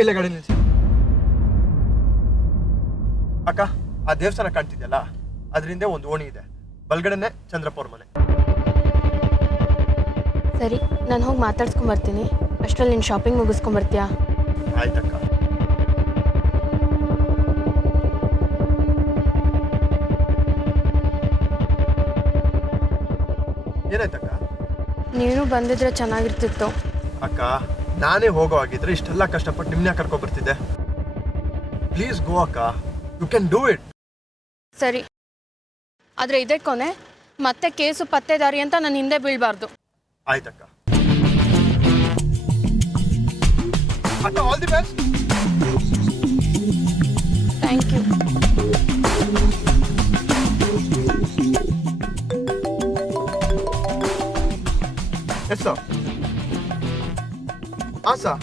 ಇಲ್ಲ ಗಾಡಿ ನಿಲ್ಸಿ. ಅಕ್ಕ, ಆ ದೇವಸ್ಥಾನ ಕಾಣ್ತಿದ್ಯಲ್ಲ, ಅದರಿಂದ ಒಂದು ಓಣಿ ಇದೆ. ಬಲ್ಗಡೆನೆ ಚಂದ್ರಪ್ಪ ಅವ್ರ ಮನೆ. ಸರಿ, ನಾನು ಹೋಗಿ ಮಾತಾಡ್ಸ್ಕೊಂಬರ್ತೀನಿ. ಅಷ್ಟರಲ್ಲಿ ನೀನು ಶಾಪಿಂಗ್ ಮುಗಿಸ್ಕೊಂಬರ್ತೀಯಾ? ಆಯ್ತಕ್ಕ. ಏನಾಯ್ತಕ್ಕ? ನೀನು ಬಂದಿದ್ರೆ ಚೆನ್ನಾಗಿರ್ತಿತ್ತು. ಅಕ್ಕ, ನಾನೇ ಹೋಗೋ ಆಗಿದ್ರೆ ಇಷ್ಟೆಲ್ಲ ಕಷ್ಟಪಟ್ಟು ನಿಮ್ಮನ್ನ ಕರ್ಕೊಂಡು ಬರ್ತಿದ್ದೆ. ಪ್ಲೀಸ್ ಗೋ ಅಕ್ಕ, ಯು ಕ್ಯಾನ್ ಡೂ ಇಟ್. ಸರಿ, ಆದರೆ ಇದೇ ಕೊನೆ. ಮತ್ತೆ ಕೇಸು ಪತ್ತೆದಾರಿ ಅಂತ ನಾನು ಹಿಂದೆ ಬೀಳಬಾರ್ದು. ಆಯ್ತಕ್ಕ. ಅಕ್ಕ, all the best. Thank you. Yes sir. ಹಾಂ ಸರ್,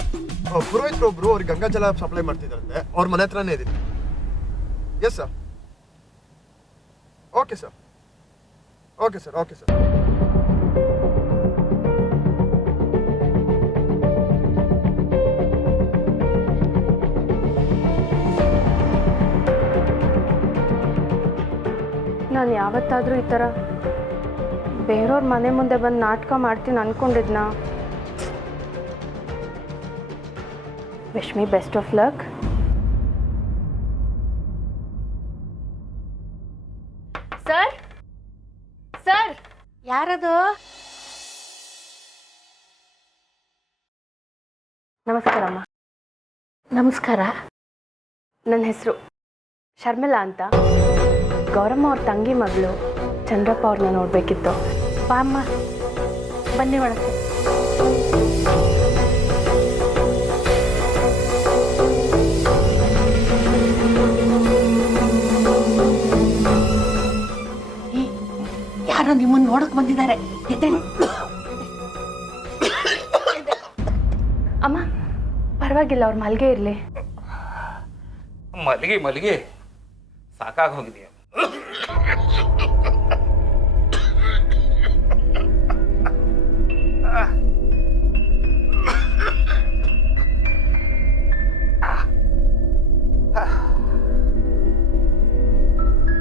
ಪುರೋಹಿತರು ಒಬ್ರು ಅವ್ರಿಗೆ ಗಂಗಾಜಲ ಸಪ್ಲೈ ಮಾಡ್ತಿದ್ದಾರಂತೆ. ಅವ್ರ ಮನೆ ಹತ್ರನೇ ಇದೀನಿ. Yes sir. Okay sir. Okay sir. Okay sir. ನಾನು ಯಾವತ್ತಾದರೂ ಈ ಥರ ಬೇರೆಯವ್ರ ಮನೆ ಮುಂದೆ ಬಂದು ನಾಟಕ ಮಾಡ್ತೀನಿ ಅಂದ್ಕೊಂಡಿದ್ನಾ? Wish me best of luck. Sir, sir, ಯಾರದು? ನಮಸ್ಕಾರ ಅಮ್ಮ. ನಮಸ್ಕಾರ. ನನ್ನ ಹೆಸರು ಶರ್ಮಿಳಾ ಅಂತ. ಗೌರಮ್ಮ ಅವ್ರ ತಂಗಿ ಮಗಳು ಚಂದ್ರಪ್ಪ ಅವ್ರನ್ನ ನೋಡಬೇಕಿತ್ತು. ಬಾಮ್ಮ, ಬನ್ನಿ ಒಳಗೆ. ಯಾರೋ ನಿಮ್ಮನ್ನು ನೋಡಕ್ ಬಂದಿದ್ದಾರೆ. ಅಮ್ಮ, ಪರವಾಗಿಲ್ಲ, ಅವ್ರ ಮಲ್ಗೆ ಇರಲಿ. ಮಲ್ಲಿಗೆ ಸಾಕಾಗಿ ಹೋಗಿದೆಯಾ?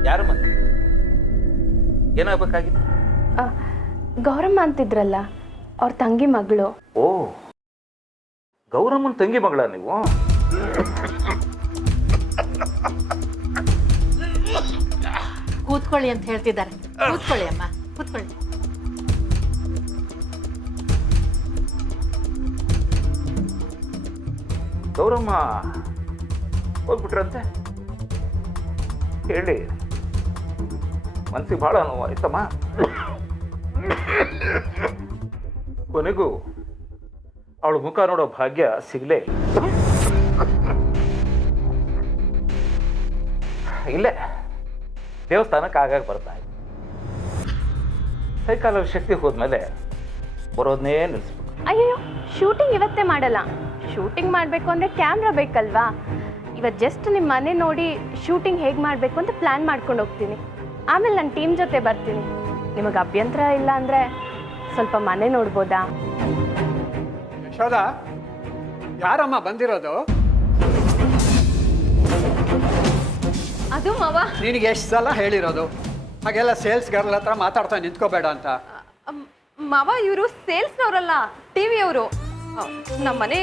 ಯಾರು ಮಂದಿ? ಏನಾಗಬೇಕಾಗಿತ್ತು? ಗೌರಮ್ಮ ಅಂತಿದ್ರಲ್ಲ, ಅವ್ರ ತಂಗಿ ಮಗಳು. ಓ, ಗೌರಮ್ಮನ ತಂಗಿ ಮಗಳ ನೀವು? ಕೂತ್ಕೊಳ್ಳಿ ಅಂತ ಹೇಳ್ತಿದ್ದಾರೆ. ಕೂತ್ಕೊಳ್ಳಿ ಅಮ್ಮ, ಕೂತ್ಕೊಳ್ಳಿ. ಗೌರಮ್ಮ ಹೋಗ್ಬಿಟ್ರಂತೆ ಹೇಳಿ. ಮನಸ್ಸಿಗೆ ಭಾಳ ನೋವು ಆಯ್ತಮ್ಮ. ಕೊನೆಗೂ ಅವಳ ಮುಖ ನೋಡೋ ಭಾಗ್ಯ ಸಿಗಲೇ ಇಲ್ಲೇ ದೇವಸ್ಥಾನಕ್ಕೆ ಆಗಾಗ ಬರ್ತಾ ಇದ್ದೆ. ಸೈಕಾಲಲ್ಲಿ ಶಕ್ತಿ ಹೋದ್ಮೇಲೆ ಬರೋದನ್ನೇ ನಿಲ್ಲಿಸ್ಬೇಕು. ಅಯ್ಯೋ, ಶೂಟಿಂಗ್ ಇವತ್ತೇ ಮಾಡಲ್ಲ. ಶೂಟಿಂಗ್ ಮಾಡಬೇಕು ಅಂದರೆ ಕ್ಯಾಮ್ರಾ ಬೇಕಲ್ವಾ? ಇವತ್ತು ಜಸ್ಟ್ ನಿಮ್ಮ ಮನೆ ನೋಡಿ ಶೂಟಿಂಗ್ ಹೇಗೆ ಮಾಡಬೇಕು ಅಂತ ಪ್ಲ್ಯಾನ್ ಮಾಡ್ಕೊಂಡು ಹೋಗ್ತೀನಿ. ಆಮೇಲೆ ನನ್ನ ಟೀಮ್ ಜೊತೆ ಬರ್ತೀನಿ. ನಿಮಗೆ ಅಭ್ಯಂತರ ಇಲ್ಲ ಅಂದರೆ ಸ್ವಲ್ಪ ಮನೆ ನೋಡ್ಬೋದಾ? ಯಶೋದ, ಯಾರಮ್ಮ ಬಂದಿರೋದು? ಅದು ಮಾವ. ನಿನಗೆ ಎಷ್ಟು ಸಲ ಹೇಳಿರೋದು ಹಾಗೆಲ್ಲ ಸೇಲ್ಸ್ ಗರ್ಲ್ ಹತ್ರ ಮಾತಾಡ್ತಾ ನಿಂತ್ಕೋಬೇಡ ಅಂತ? ಮಾವ, ಇವರು ಸೇಲ್ಸ್ನವರಲ್ಲ, ಟಿವಿಯವರು. ನಮ್ಮ ಮನೆ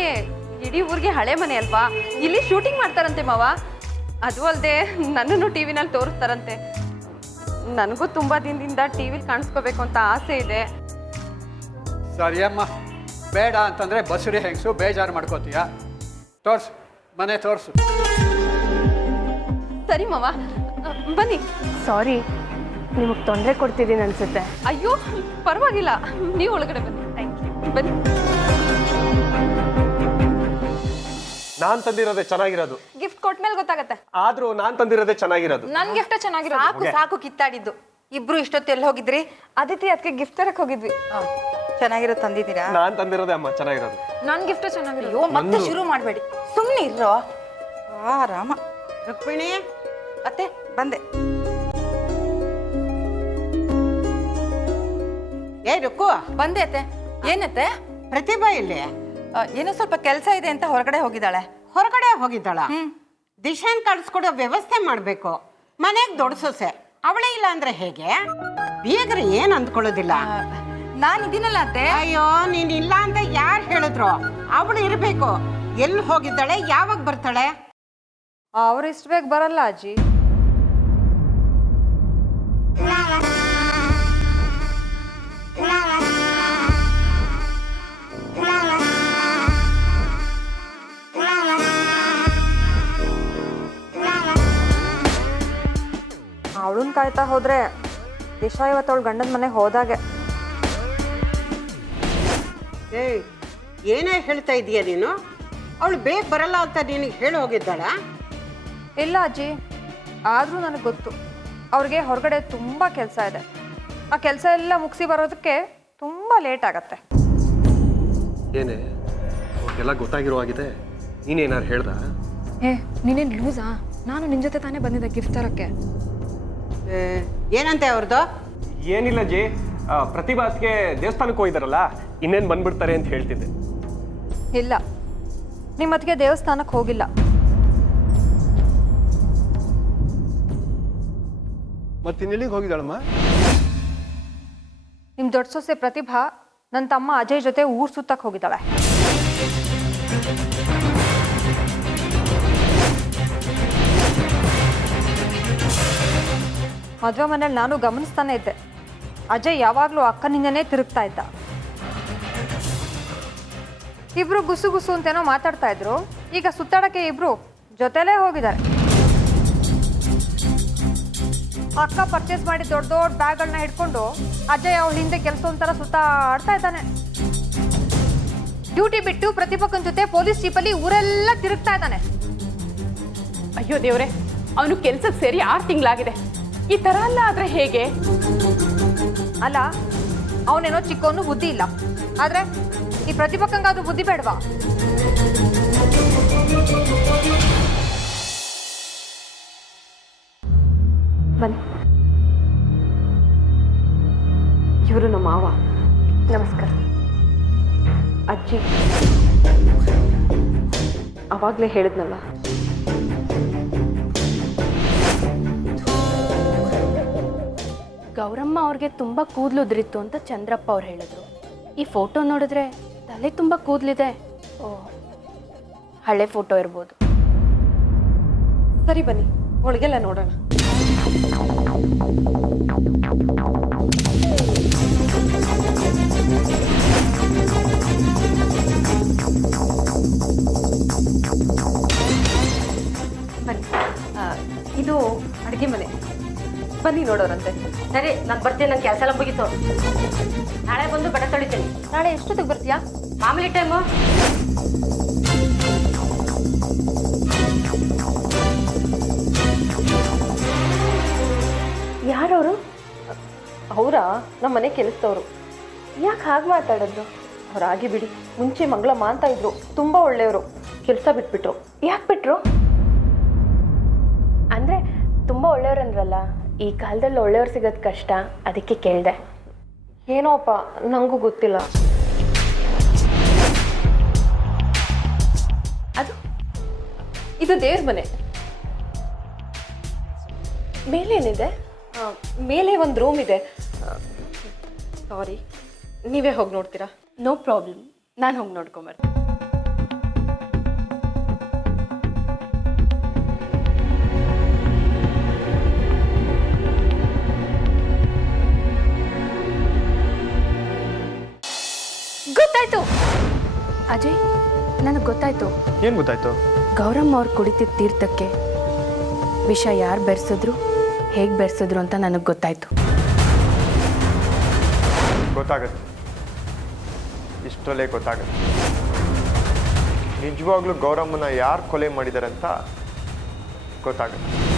ಇಡೀ ಊರಿಗೆ ಹಳೆ ಮನೆ ಅಲ್ವಾ, ಇಲ್ಲಿ ಶೂಟಿಂಗ್ ಮಾಡ್ತಾರಂತೆ ಮಾವ. ಅದು ಅಲ್ಲದೆ ನನ್ನನ್ನು ಟಿವಿನಲ್ಲಿ ತೋರಿಸ್ತಾರಂತೆ. ನನಗೂ ತುಂಬ ದಿನದಿಂದ ಟಿವಿಲಿ ಕಾಣಿಸ್ಕೋಬೇಕು ಅಂತ ಆಸೆ ಇದೆ. ಸರಿಯಮ್ಮ, ಬೇಡ ಅಂತಂದರೆ ಬಸುರಿ ಹೆಂಗಸು ಬೇಜಾರು ಮಾಡ್ಕೋತೀಯ. ತೋರ್ಸು, ಮನೆ ತೋರಿಸು. ಸರಿ ಮಾವ, ಬನ್ನಿ. ಸಾರಿ, ನಿಮಗೆ ತೊಂದರೆ ಕೊಡ್ತಿದ್ದೀನಿ ಅನ್ಸುತ್ತೆ. ಅಯ್ಯೋ, ಪರವಾಗಿಲ್ಲ, ನೀವು ಒಳಗಡೆ ಬನ್ನಿ. Thank you. ಬನ್ನಿ. ನಾನ್ ತಂದಿರೋದೇ ಚೆನ್ನಾಗಿರೋದು. ಗಿಫ್ಟ್ ಕೊಟ್ಮೇಲೆ ಗೊತ್ತಾಗತ್ತೆ. ಆದ್ರೂ ನಾನ್ ತಂದಿರೋದೇ ಚೆನ್ನಾಗಿರೋದು. ನನ್ ಗಿಫ್ಟ್ ಚೆನ್ನಾಗಿರೋದು. ಸಾಕು ಸಾಕು ಕಿತ್ತಾಡಿದ್ದು. ಇಬ್ರು ಇಷ್ಟೊತ್ತು ಎಲ್ಲಿ ಹೋಗಿದ್ರಿ? ಅದಿತಿ ಅದಕ್ಕೆ ಗಿಫ್ಟ್ ತರಕ್ ಹೋಗಿದ್ವಿ. ಚೆನ್ನಾಗಿರೋ ತಂದಿದ್ದೀರಾ? ನಾನ್ ತಂದಿರೋದೇ ಅಮ್ಮ ಚೆನ್ನಾಗಿರೋದು. ನನ್ ಗಿಫ್ಟ್ ಚೆನ್ನಾಗಿರೋದು. ಅಯ್ಯೋ, ಮತ್ತೆ ಶುರು ಮಾಡಬೇಡಿ, ಸುಮ್ಮನೆ ಇರೋ. ರಾಮ. ರುಕ್ಮಿಣಿ ಅತ್ತೆ, ಬಂದೆ. ಏ ರುಕ್ಕು, ಬಂದೆ ಅತ್ತೆ. ಏನತ್ತೆ? ಪ್ರತಿಭಾ ಇಲ್ಲಿ ಏನೋ ಸ್ವಲ್ಪ ಕೆಲಸ ಇದೆ ಅಂತ ಹೊರಗಡೆ ಹೋಗಿದ್ದಾಳೆ. ಹೊರಗಡೆ ಹೋಗಿದ್ದಾಳ ದಿಶಾನ್ ಕಳ್ಸ್ಕೊಡೋ ವ್ಯವಸ್ಥೆ ಮಾಡಬೇಕು. ಮನೆಗೆ ದೊಡ್ಡ ಸೊಸೆ ಅವಳೇ ಇಲ್ಲ ಅಂದ್ರೆ ಹೇಗೆ? ಬೀಗರು ಏನ್ ಅಂದ್ಕೊಳ್ಳೋದಿಲ್ಲ. ನಾನು ಇದೀನಲ್ಲ ಅತ್ತೆ. ಅಯ್ಯೋ ನೀನ್ ಇಲ್ಲ ಅಂತ ಯಾರು ಹೇಳಿದ್ರು? ಅವಳು ಇರ್ಬೇಕು. ಎಲ್ಲಿ ಹೋಗಿದ್ದಾಳೆ, ಯಾವಾಗ ಬರ್ತಾಳೆ? ಅವ್ರು ಇಷ್ಟು ಬೇಗ ಬರಲ್ಲ ಅಜ್ಜಿ. ಅವಳನ್ನ ಕಾಯ್ತಾ ಹೋದ್ರೆ ದಿಶಾ ಇವತ್ತವಳು ಗಂಡನ ಮನೆಗೆ ಹೋದಾಗೆ. ಏಯ್ ಏನೇ ಹೇಳ್ತಾ ಇದೀಯ ನೀನು? ಅವಳು ಬೇಗ ಬರಲ್ಲ ಅಂತ ನಿನಗೆ ಹೇಳಿ ಹೋಗಿದ್ದಾಳ? ಇಲ್ಲ ಅಜ್ಜಿ, ಆದರೂ ನನಗೆ ಗೊತ್ತು ಅವ್ರಿಗೆ ಹೊರಗಡೆ ತುಂಬ ಕೆಲಸ ಇದೆ. ಆ ಕೆಲಸ ಎಲ್ಲ ಮುಗಿಸಿ ಬರೋದಕ್ಕೆ ತುಂಬ ಲೇಟ್ ಆಗತ್ತೆ. ಏನೇ ಅವ್ರಿಗೆಲ್ಲ ಗೊತ್ತಾಗಿರುವಾಗಿದೆ. ನೀನೇನಾರು ಹೇಳ್ದ? ಏ ನೀನೇನು ಲೂಸಾ? ನಾನು ನಿನ್ನ ಜೊತೆ ತಾನೇ ಬಂದಿದ್ದೆ ಗಿಫ್ಟ್ ತರೋಕ್ಕೆ. ಏನಂತೆ ಅವ್ರದ್ದು? ಏನಿಲ್ಲ ಜಿ, ಪ್ರತಿಭಾತ್ಗೆ ದೇವಸ್ಥಾನಕ್ಕೆ ಹೋಗಿದಾರಲ್ಲ, ಇನ್ನೇನು ಬಂದ್ಬಿಡ್ತಾರೆ ಅಂತ ಹೇಳ್ತಿದ್ದೆ. ಇಲ್ಲ, ನಿಮ್ಮತ್ತಿಗೆ ದೇವಸ್ಥಾನಕ್ಕೆ ಹೋಗಿಲ್ಲ. ಮತ್ತೆ ಇನ್ನೆಲ್ಲಿಗೆ ಹೋಗಿದ್ದಾಳಮ್ಮ? ನಿಮ್ಮ ದೊಡ್ಡ ಸೊಸೆ ಪ್ರತಿಭಾ ನನ್ನ ತಮ್ಮ ಅಜಯ್ ಜೊತೆ ಊರು ಸುತ್ತಕ್ಕೆ ಹೋಗಿದ್ದಾಳೆ. ಮದುವೆ ಮನೇಲಿ ನಾನು ಗಮನಿಸ್ತಾನೆ ಇದ್ದೆ. ಅಜಯ್ ಯಾವಾಗಲೂ ಅಕ್ಕನಿಂದನೇ ತಿರುಗ್ತಾ ಇದ್ದ. ಇಬ್ರು ಗುಸು ಗುಸು ಅಂತೇನೋ ಮಾತಾಡ್ತಾ ಇದ್ರು. ಈಗ ಸುತ್ತಾಡಕ್ಕೆ ಇಬ್ರು ಜೊತೆಲೇ ಹೋಗಿದ್ದಾರೆ. ಅಕ್ಕ ಪರ್ಚೇಸ್ ಮಾಡಿ ದೊಡ್ಡ ದೊಡ್ಡ ಬ್ಯಾಗ್ಗಳನ್ನ ಹಿಡ್ಕೊಂಡು ಅಜಯ್ ಅವಳ ಹಿಂದೆ ಕೆಲಸ ಒಂಥರ ಸುತ್ತಾಡ್ತಾ ಇದ್ದಾನೆ. ಡ್ಯೂಟಿ ಬಿಟ್ಟು ಪ್ರತಿಭಕ್ಕನ ಜೊತೆ ಪೊಲೀಸ್ ಜೀಪಲ್ಲಿ ಊರೆಲ್ಲ ತಿರುಗ್ತಾ ಇದ್ದಾನೆ. ಅಯ್ಯೋ ದೇವ್ರೆ, ಅವನು ಕೆಲ್ಸಕ್ಕೆ ಸೇರಿ 6 ತಿಂಗಳಾಗಿದೆ. ಈ ತರ ಎಲ್ಲ ಆದ್ರೆ ಹೇಗೆ? ಅಲ್ಲ, ಅವನೇನೋ ಚಿಕ್ಕವನು, ಬುದ್ಧಿ ಇಲ್ಲ. ಆದ್ರೆ ಈ ಪ್ರತಿಭಕ್ಕಂಗಾದ್ರೂ ಬುದ್ಧಿ ಬೇಡವಾ? ಬನ್ನಿ. ಇವರು ನಮ್ಮ ಮಾವ. ನಮಸ್ಕಾರ. ಅಜ್ಜಿ ಅವಾಗಲೇ ಹೇಳಿದ್ನಲ್ಲ, ಗೌರಮ್ಮ ಅವ್ರಿಗೆ ತುಂಬ ಕೂದಲುದ್ರಿತ್ತು ಅಂತ ಚಂದ್ರಪ್ಪ ಅವ್ರು ಹೇಳಿದ್ರು. ಈ ಫೋಟೋ ನೋಡಿದ್ರೆ ತಲೆ ತುಂಬ ಕೂದಲಿದೆ. ಓ, ಹಳೆ ಫೋಟೋ ಇರ್ಬೋದು. ಸರಿ ಬನ್ನಿ ಒಳಗೆಲ್ಲ ನೋಡೋಣ. ಬನ್ನಿ, ಇದು ಅಡುಗೆ ಮನೆ. ಬನ್ನಿ ನೋಡೋರಂತೆ. ಸರಿ, ನಾನು ಬರ್ತೀನಿ. ನನ್ನ ಕೆಲಸ ಎಲ್ಲ ಮುಗೀತು. ನಾಳೆ ಬಂದು ಬಟ್ಟೆ ತೊಳಿತೀನಿ. ನಾಳೆ ಎಷ್ಟೊತ್ತಿಗೆ ಬರ್ತೀಯಾ? ಮಾಮೂಲಿ ಟೈಮು. ಯಾರವರು? ಅವರಾ? ನಮ್ಮ ಮನೆ ಕೆಲಸದವರು. ಯಾಕೆ ಹಾಗೆ ಮಾತಾಡಿದ್ರು? ಅವರಾಗಿ ಬಿಡಿ. ಮುಂಚೆ ಮಂಗಳಮ್ಮ ಅಂತ ಇದ್ರು, ತುಂಬ ಒಳ್ಳೆಯವರು. ಕೆಲಸ ಬಿಟ್ಬಿಟ್ರು. ಯಾಕೆ ಬಿಟ್ರು? ಅಂದರೆ ತುಂಬ ಒಳ್ಳೆಯವ್ರಂದ್ರಲ್ಲ, ಈ ಕಾಲದಲ್ಲಿ ಒಳ್ಳೆಯವ್ರು ಸಿಗೋದು ಕಷ್ಟ, ಅದಕ್ಕೆ ಕೇಳಿದೆ. ಏನೋಪ್ಪ, ನನಗೂ ಗೊತ್ತಿಲ್ಲ. ಅದು ಇದು ದೇವ್ರ ಮನೆ. ಮೇಲೇನಿದೆ? ಮೇಲೆ ಒಂದು ರೂಮ್ ಇದೆ. ಸಾರಿ, ನೀವೇ ಹೋಗಿ ನೋಡ್ತೀರಾ? ನೋ ಪ್ರಾಬ್ಲಮ್, ನಾನು ಹೋಗಿ ನೋಡ್ಕೊಂಬರ್ತೀನಿ. ಗೊತ್ತಾಯ್ತು ಅಜಯ್, ನನಗೆ ಗೊತ್ತಾಯ್ತು. ಏನು ಗೊತ್ತಾಯ್ತು? ಗೌರಮ್ಮ ಅವ್ರು ಕುಡಿತಿದ್ದ ತೀರ್ಥಕ್ಕೆ ವಿಷ ಯಾರು ಬೆರೆಸಿದ್ರು, ಹೇಗೆ ಬೆರೆಸಿದ್ರು ಅಂತ ನನಗೆ ಗೊತ್ತಾಯ್ತು. ಗೊತ್ತಾಗುತ್ತೆ, ಇಷ್ಟರಲ್ಲೇ ಗೊತ್ತಾಗುತ್ತೆ. ನಿಜವಾಗ್ಲೂ ಗೌರಮ್ಮನ ಯಾರು ಕೊಲೆ ಮಾಡಿದಾರಂತ ಗೊತ್ತಾಗುತ್ತೆ.